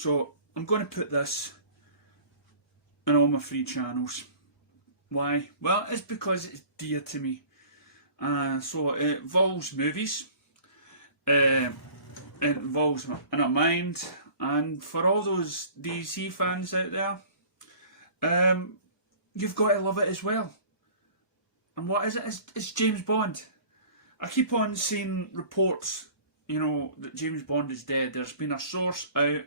So I'm going to put this on all my free channels. Why? Well, it's because it's dear to me. So it involves movies, it involves in a mind, and for all those DC fans out there, you've got to love it as well. And what is it? It's James Bond. I keep on seeing reports, that James Bond is dead. There's been a source out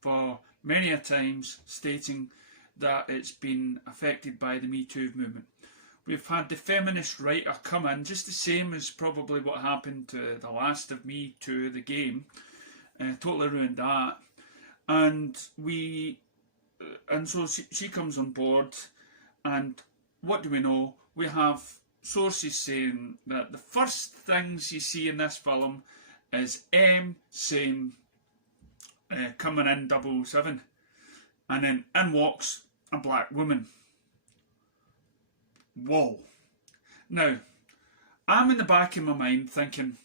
for many a times stating that it's been affected by the Me Too movement. We've had the feminist writer come in, just the same as probably what happened to the last of Me Too, the game. Totally ruined that. And so she comes on board, and what do we know? We have sources saying that the first things you see in this film is M saying, coming in 007, and then in walks a black woman. Whoa. Now, I'm in the back of my mind thinking,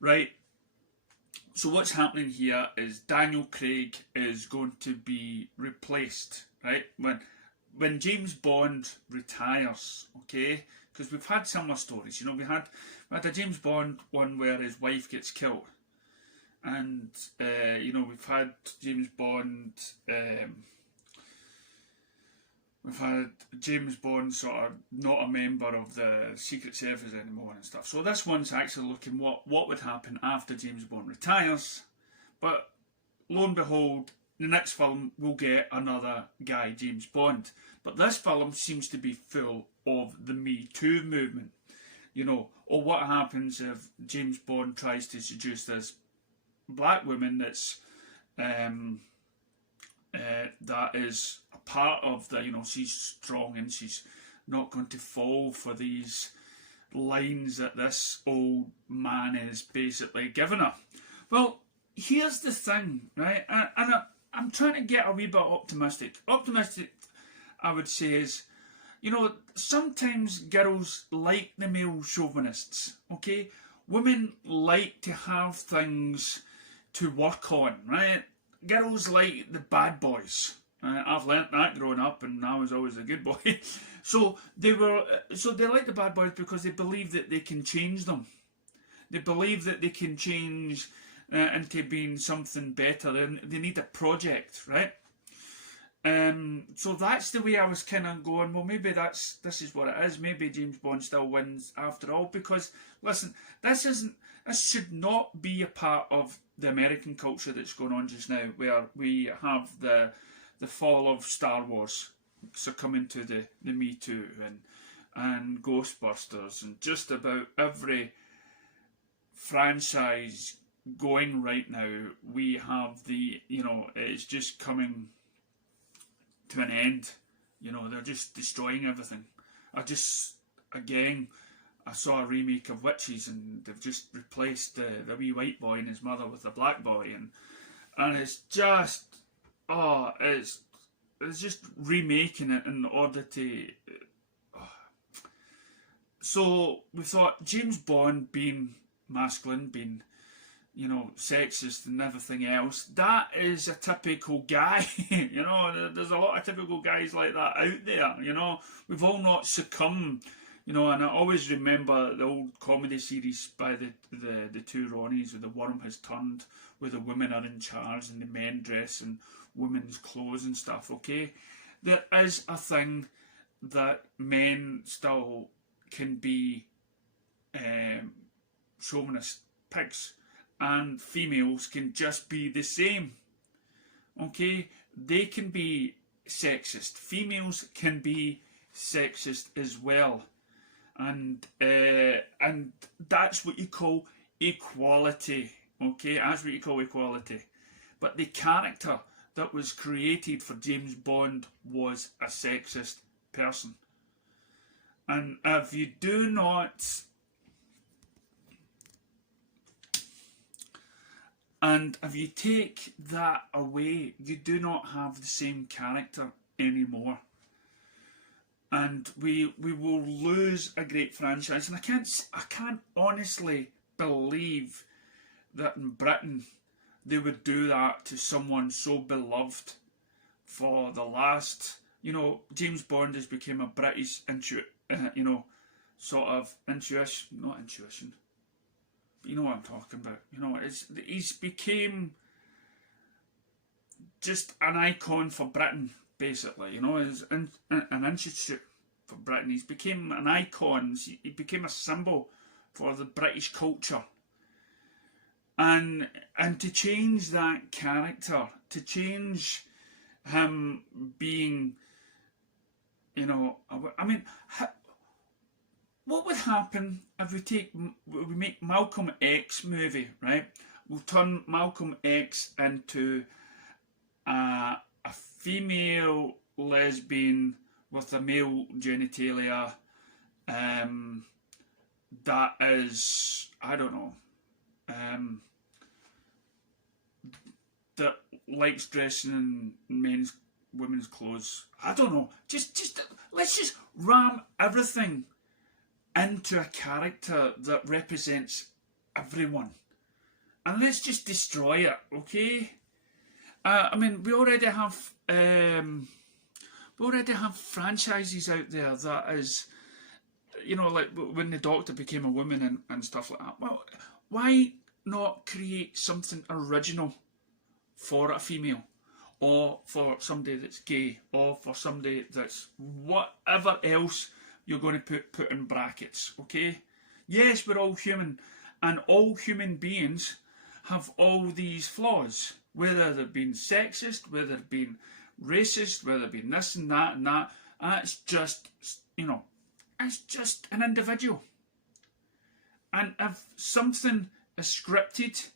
right, so what's happening here is Daniel Craig is going to be replaced, right? When James Bond retires, okay? Because we've had similar stories, we had a James Bond one where his wife gets killed. And, we've had James Bond, we've had James Bond sort of not a member of the Secret Service anymore and stuff. So this one's actually looking what would happen after James Bond retires. But lo and behold, the next film will get another guy, James Bond. But this film seems to be full of the Me Too movement. Or what happens if James Bond tries to seduce this black woman that's that is a part of the, she's strong and she's not going to fall for these lines that this old man is basically giving her. Well, here's the thing, right? And I'm trying to get a wee bit optimistic. Optimistic, I would say, is, sometimes girls like the male chauvinists, okay? Women like to have things to work on, right? Girls like the bad boys. I've learnt that growing up, and I was always a good boy. So they like the bad boys because they believe that they can change them. They believe that they can change into being something better. They need a project, right? So that's the way I was kind of going, well, maybe this is what it is. Maybe James Bond still wins after all, because listen, this should not be a part of the American culture that's going on just now, where we have the fall of Star Wars succumbing to the Me Too and Ghostbusters and just about every franchise going right now. We have it's just coming to an end. They're just destroying everything. I saw a remake of Witches, and they've just replaced the wee white boy and his mother with a black boy, and it's just it's just remaking it in order to. So we thought James Bond being masculine, being sexist and everything else, that is a typical guy. There's a lot of typical guys like that out there. We've all not succumbed. And I always remember the old comedy series by the two Ronnies, where the worm has turned, where the women are in charge and the men dress in women's clothes and stuff, okay? There is a thing that men still can be chauvinist pigs, and females can just be the same, okay? They can be sexist. Females can be sexist as well. And that's what you call equality, okay? That's what you call equality. But the character that was created for James Bond was a sexist person. And if you do not... And if you take that away, you do not have the same character anymore. And we will lose a great franchise. And I can't honestly believe that in Britain they would do that to someone so beloved for the last, James Bond has become a British sort of intuition, not intuition, but you know what I'm talking about. He's became just an icon for Britain, basically. He's an institute for Britain. He's became an icon. He became a symbol for the British culture. And to change that character, to change him being, what would happen if we make Malcolm X movie, right? We'll turn Malcolm X into a female lesbian with a male genitalia that is, I don't know, that likes dressing in women's clothes. I don't know. Just let's just ram everything into a character that represents everyone, and let's just destroy it, okay? We already have franchises out there that is, like when the Doctor became a woman and stuff like that. Well, why not create something original for a female, or for somebody that's gay, or for somebody that's whatever else you're going to put in brackets, okay? Yes, we're all human, and all human beings have all these flaws, whether they've been sexist, whether they've been racist, whether they've been this and that and that. It's just, it's just an individual. And if something is scripted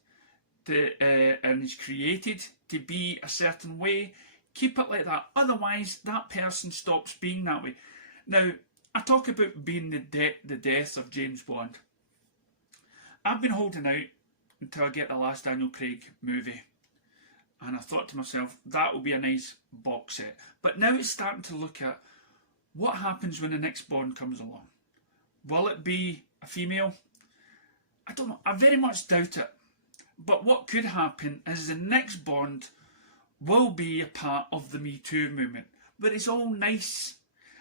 and is created to be a certain way, keep it like that. Otherwise, that person stops being that way. Now, I talk about being the death of James Bond. I've been holding out until I get the last Daniel Craig movie. And I thought to myself, that will be a nice box set. But now it's starting to look at what happens when the next Bond comes along. Will it be a female? I don't know. I very much doubt it. But what could happen is the next Bond will be a part of the Me Too movement, where it's all nice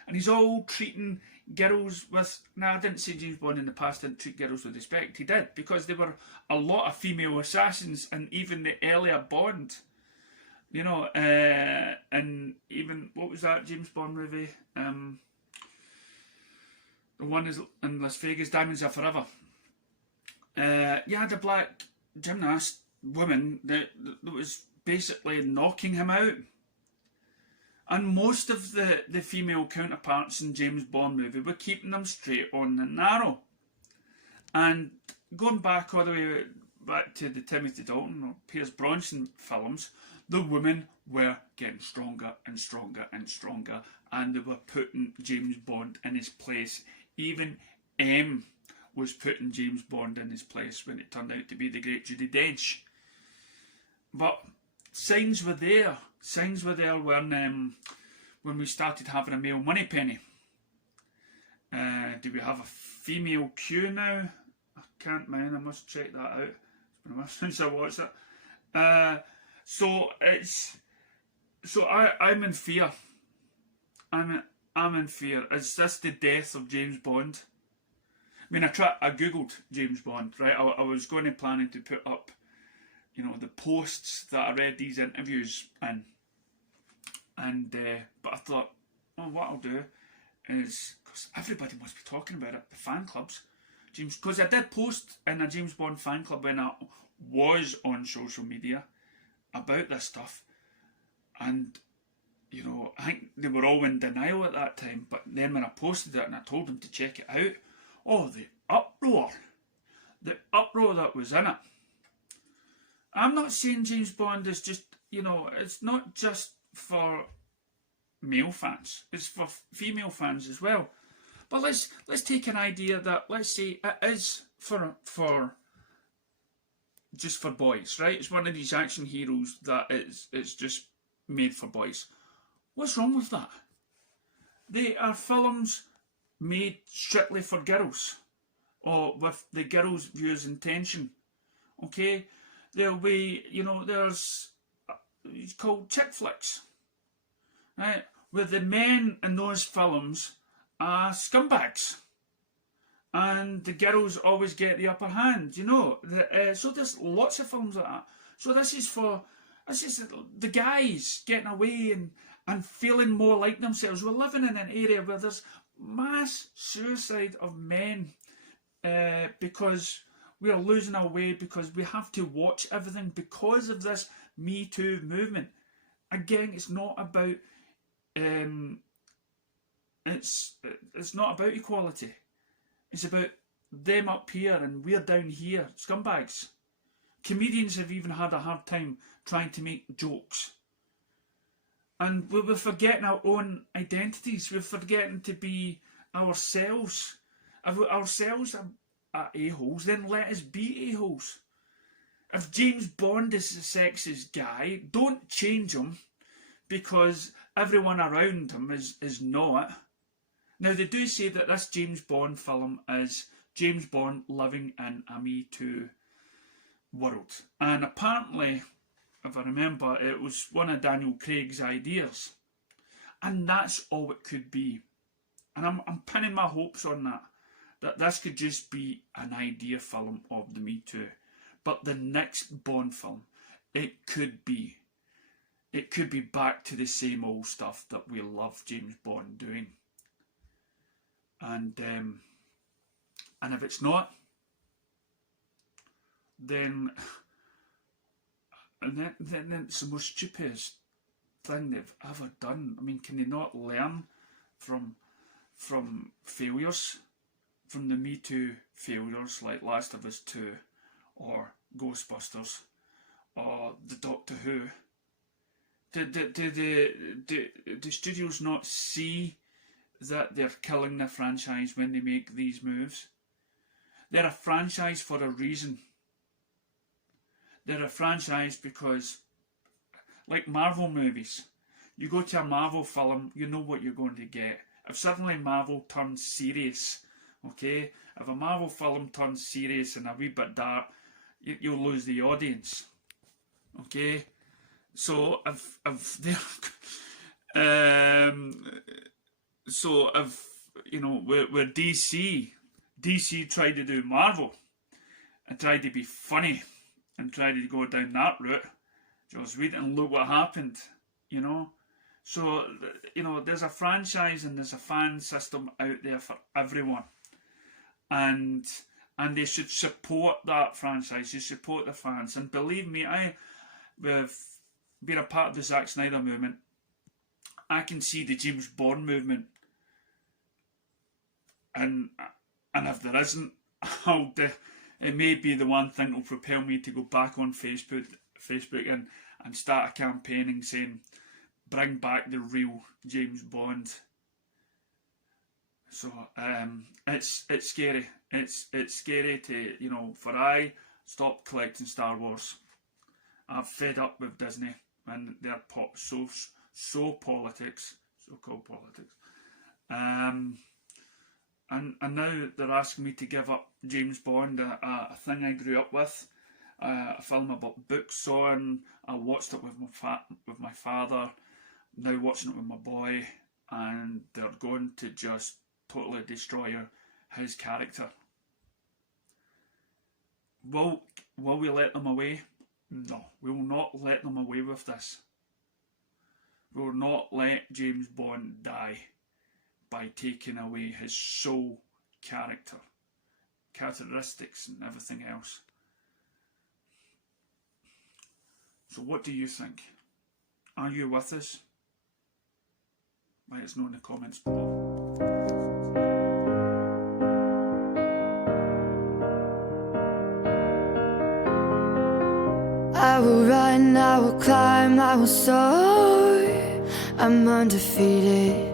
and he's all treating girls with... Now, I didn't say James Bond in the past didn't treat girls with respect. He did, because there were a lot of female assassins, and even the earlier Bond, and even, what was that James Bond movie? The one is in Las Vegas, Diamonds Are Forever. The black gymnast woman that was basically knocking him out. And most of the female counterparts in James Bond movie were keeping them straight on the narrow. And going back all the way back to the Timothy Dalton or Pierce Brosnan films, the women were getting stronger and stronger and stronger, and they were putting James Bond in his place. Even M was putting James Bond in his place when it turned out to be the great Judi Dench. But signs were there. Signs were there when we started having a male Moneypenny. Do we have a female Q now? I can't mind. I must check that out. It's been a while since I watched it. I'm in fear. I'm in fear. Is this the death of James Bond? I googled James Bond, right? I was planning to put up, the posts that I read these interviews in, but I thought, what I'll do is, because everybody must be talking about it, the fan clubs, because I did post in a James Bond fan club when I was on social media about this stuff, and I think they were all in denial at that time. But then when I posted it and I told them to check it out, the uproar that was in it. I'm not saying James Bond is just, it's not just for male fans, it's for female fans as well. But let's take an idea that, let's say it is for just for boys, right? It's one of these action heroes that it's just made for boys. What's wrong with that? They are films made strictly for girls, or with the girls' views and intention. Okay, There'll be, there's it's called chick flicks, right? Where the men in those films are scumbags, and the girls always get the upper hand. So there's lots of films like that. So this is the guys getting away and feeling more like themselves. We're living in an area where there's mass suicide of men because we are losing our way, because we have to watch everything because of this Me Too movement. Again, it's not about it's not about equality. It's about them up here and we're down here, scumbags. Comedians have even had a hard time trying to make jokes. And we're forgetting our own identities. We're forgetting to be ourselves. If ourselves are a-holes, then let us be a-holes. If James Bond is a sexist guy, don't change him because everyone around him is not. Now, they do say that this James Bond film is James Bond living in a Me Too world. And apparently, if I remember, it was one of Daniel Craig's ideas. And that's all it could be. And I'm pinning my hopes on that this could just be an idea film of the Me Too. But the next Bond film, it could be back to the same old stuff that we love James Bond doing. And if it's not, then it's the most stupidest thing they've ever done. I mean, can they not learn from failures, from the Me Too failures like Last of Us 2 or Ghostbusters or the Doctor Who? Do the studios not see that they're killing the franchise when they make these moves? They're a franchise for a reason. They're a franchise because, like Marvel movies, you go to a Marvel film, you know what you're going to get. If suddenly Marvel turns serious, okay? If a Marvel film turns serious and a wee bit dark, you'll lose the audience, okay? So if they're where DC tried to do Marvel and tried to be funny and tried to go down that route, Joss Whedon, and look what happened, So, there's a franchise and there's a fan system out there for everyone. And they should support that franchise, they support the fans. And believe me, with being a part of the Zack Snyder movement, I can see the James Bond movement. And if there isn't, it may be the one thing that will propel me to go back on Facebook and start a campaigning saying, bring back the real James Bond. So it's scary. It's scary to for I stopped collecting Star Wars. I've fed up with Disney and their so politics, so-called politics. And now they're asking me to give up James Bond, a thing I grew up with, a film about books on. I watched it with my father, now watching it with my boy, and they're going to just totally destroy his character. Will we let them away? No, we will not let them away with this. We will not let James Bond die by taking away his sole characteristics and everything else. So what do you think? Are you with us? Let us know in the comments below. I will run, I will climb, I will soar. I'm undefeated.